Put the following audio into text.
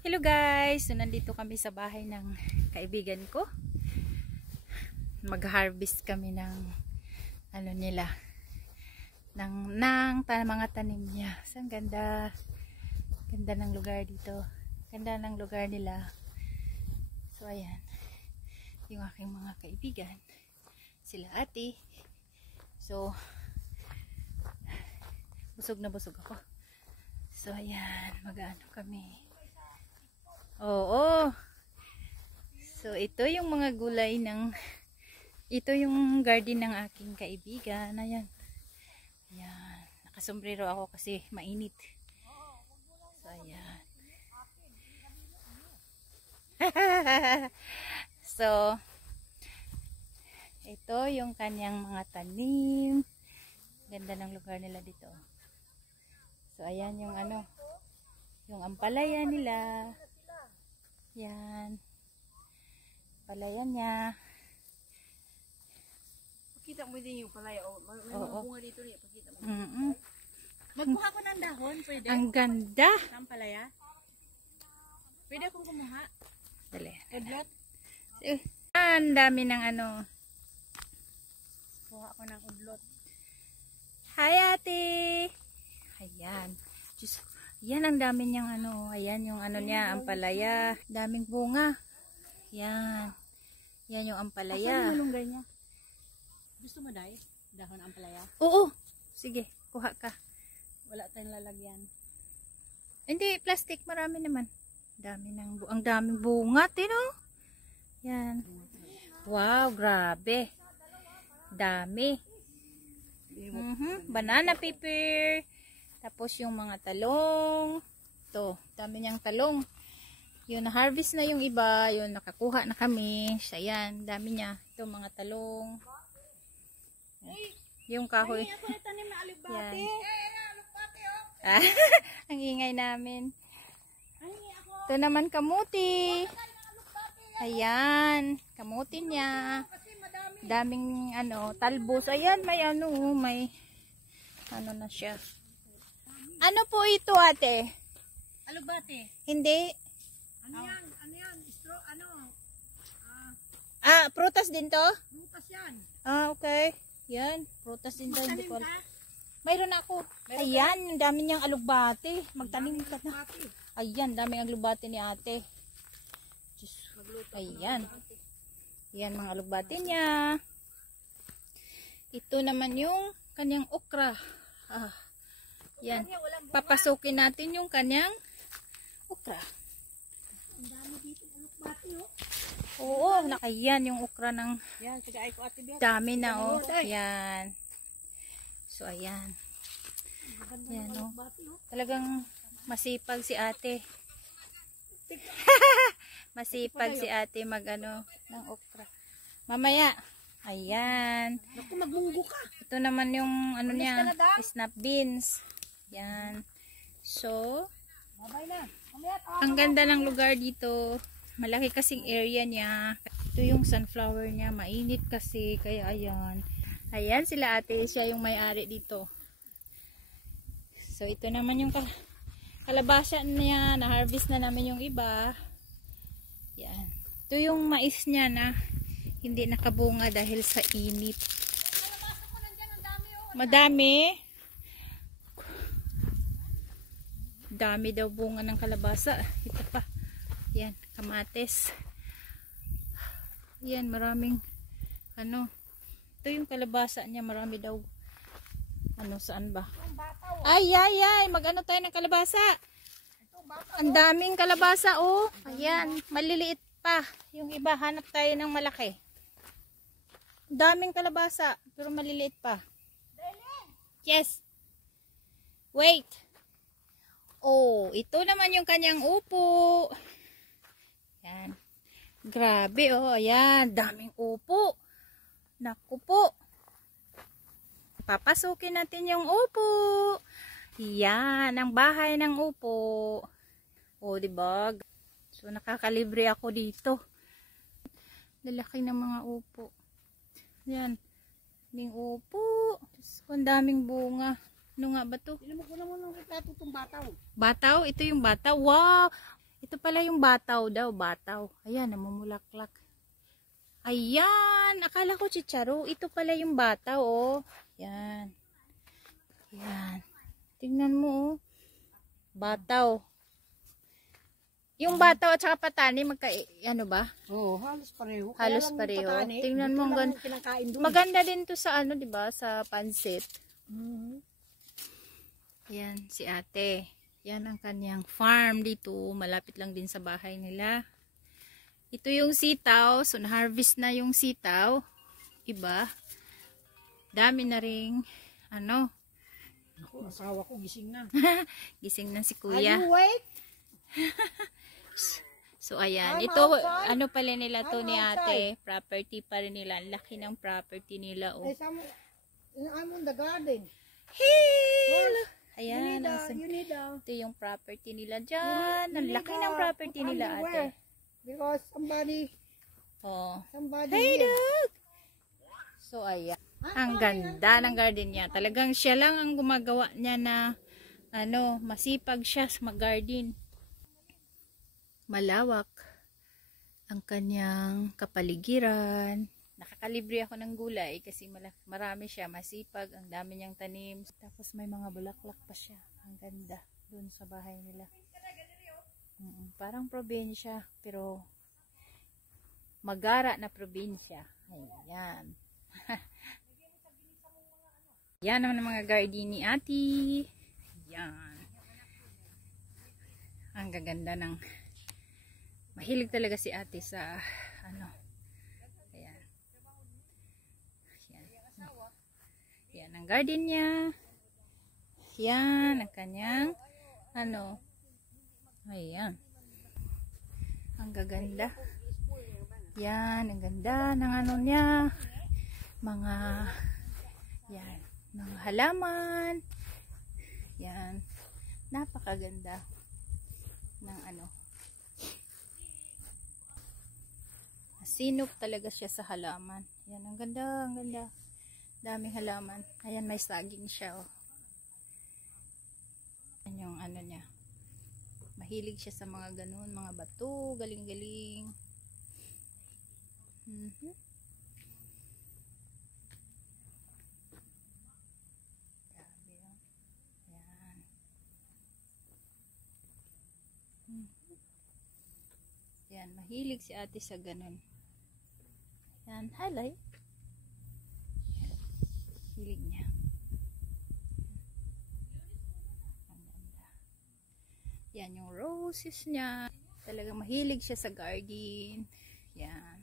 Hello guys! So nandito kami sa bahay ng kaibigan ko. Mag-harvest kami ng ano nila, ng mga tanim niya. So, ang ganda. Ganda ng lugar dito. Ganda ng lugar nila. So ayan. Yung aking mga kaibigan. Sila ate. So busog na busog ako. So ayan, mag-ano kami. Oo. So ito yung mga gulay ito yung garden ng aking kaibigan. Ayan. Ayan. Nakasombrero ako kasi mainit. So ayan. So ito yung kanyang mga tanim. Ganda ng lugar nila dito. So ayan yung yung ampalaya nila. Yan. Palaya niya. Pakita mo din yung palaya. May mga bunga dito rin. Pakita mo. Magkuha ko ng dahon. Pwede? Ang ganda. Ng palaya. Pwede akong kumuha. Dali. Udlot. Ang dami ng Kuha ko ng udlot. Hi ate. Ayan. Diyos. Yan ang dami niyang ayan yung niya, ampalaya. Daming bunga. Yan. Yan yung ampalaya. Asan yung lunggay niya? Gusto mo dahil? Dahon ng ampalaya? Oo. Sige, kuha ka. Wala tayong lalagyan. Hindi, plastic. Marami naman. Ang daming bunga, tino. Yan. Wow, grabe. Dami. Banana pepper. Tapos yung mga talong. Ito, dami niyang talong. Yun, na-harvest na yung iba. Yun, nakakuha na kami. So, ayan, dami niya. Ito, mga talong. Yung kahoy. Ay, ako natanim na aligbati. Ang ingay namin. Ito naman kamuti. Ayan, kamuti niya. Daming talbos. Ayan, may may na siya. Ano po ito, ate? Alugbati. Hindi. Ano yan? Ano yan? Prutas din to? Prutas yan. Okay. Yan, prutas din to. Hindi ko. Magtanim ka? Mayroon ako. Ayan, ang dami niyang alugbati. Magtanim ka na. Ayan, daming alugbati ni ate. Ayan. Yan, mga alugbati niya. Ito naman yung kanyang okra. Yan. Papasukin natin yung kanyang okra. Ang dami dito ng alugbati, oh. Oo, nakayan yung okra ng Yan, kagay ko ate Bea. dami na, oh. Yan. So, ayan. Yan, oh. Talagang masipag si ate. Masipag si ate ng okra. Mamaya. Ayan. Naku, magmunggo ka. Ito naman yung niya, snap beans. Yan. So, Babay na. ang ganda ng lugar dito. Malaki kasing area niya. Ito yung sunflower niya. Mainit kasi. Kaya ayan. Ayan sila ate. Siya yung may-ari dito. So, ito naman yung kalabasa niya. Na-harvest na namin yung iba. Yan. Ito yung mais niya na hindi nakabunga dahil sa init. Madami. Dami daw bunga ng kalabasa. Ito pa. Yan, kamates. Yan, maraming ito yung kalabasa niya, marami daw. Saan ba? Ay, mag-ano tayo ng kalabasa. Ang daming kalabasa, oh. Ayan, maliliit pa. Yung iba, hanap tayo ng malaki. Daming kalabasa, pero maliliit pa. Yes. Wait. Oh, ito naman yung kanyang upo. Yan. Grabe, oh. Ayan, daming upo. Naku po. Papasukin natin yung upo. Yan, ang bahay ng upo. Oh, diba? So, nakakalibre ako dito. Lalaki ng mga upo. Yan. Ding upo. Ang daming bunga. Ano nga ba to? Tinamok ko naman ng retrato itong bataw. Bataw? Ito yung bataw. Wow! Ito pala yung bataw daw, bataw. Ayan, namumulaklak. Ayan, akala ko chicharo. Ito pala yung bataw, oh. Yan. Yan. Tingnan mo, oh. Bataw. Yung bataw at saka patani, ano ba? Oo, halos pareho. Halos Kaya lang pareho. patani, Tingnan mo, dito lang kinakain doon. maganda din to sa ano, 'di ba? Sa pansit. Mhm. Yan, si ate. Yan ang kanyang farm dito. Malapit lang din sa bahay nila. Ito yung sitaw. So, na-harvest na yung sitaw. Iba. Dami na ring, ano. Ako, asawa ko gising na. Gising na si Are kuya. you awake? So, ayan. I'm Ito, outside. ano pala nila to I'm ni ate. Property pa rin nila. Ang laki ng property nila, oh. I'm on the garden. Hill! You Ayan. need Ito yung property nila dyan. Ang laki ng property nila, ate. underwear. Because Oh. somebody Hey, here. dog! So, ayan. Ang ganda ng garden niya. Talagang siya lang ang gumagawa niya na, ano, masipag siya sa mag-garden. Malawak ang kanyang kapaligiran. Nakakalibre ako ng gulay kasi marami siya, masipag, ang dami niyang tanim. Tapos may mga bulaklak pa siya. Ang ganda doon sa bahay nila. Parang probinsya, pero magara na probinsya. Ayan. Yan naman ang mga garden ni ate. Yan. Ang gaganda ng mahilig talaga si ate sa ano. Ayan. Yan. Yan ang garden niya. Yan ang kanyang ano. Ayan. Ang gaganda. Yan, ang ganda ng ano niya. Mga yan, mga halaman. Yan. Napakaganda ng ano. Sinop talaga siya sa halaman. Yan, ang ganda, ang ganda. Daming halaman. Ayan, may saging siya, oh. Yan yung ano niya. Mahilig siya sa mga ganun, mga bato, galing-galing. Grabe, oh. Yan. Yan, mahilig si ate sa ganun. Yan, halay. Hilig niya. Ang ganda. Yan yung roses niya. Talagang mahilig siya sa garden. Yan.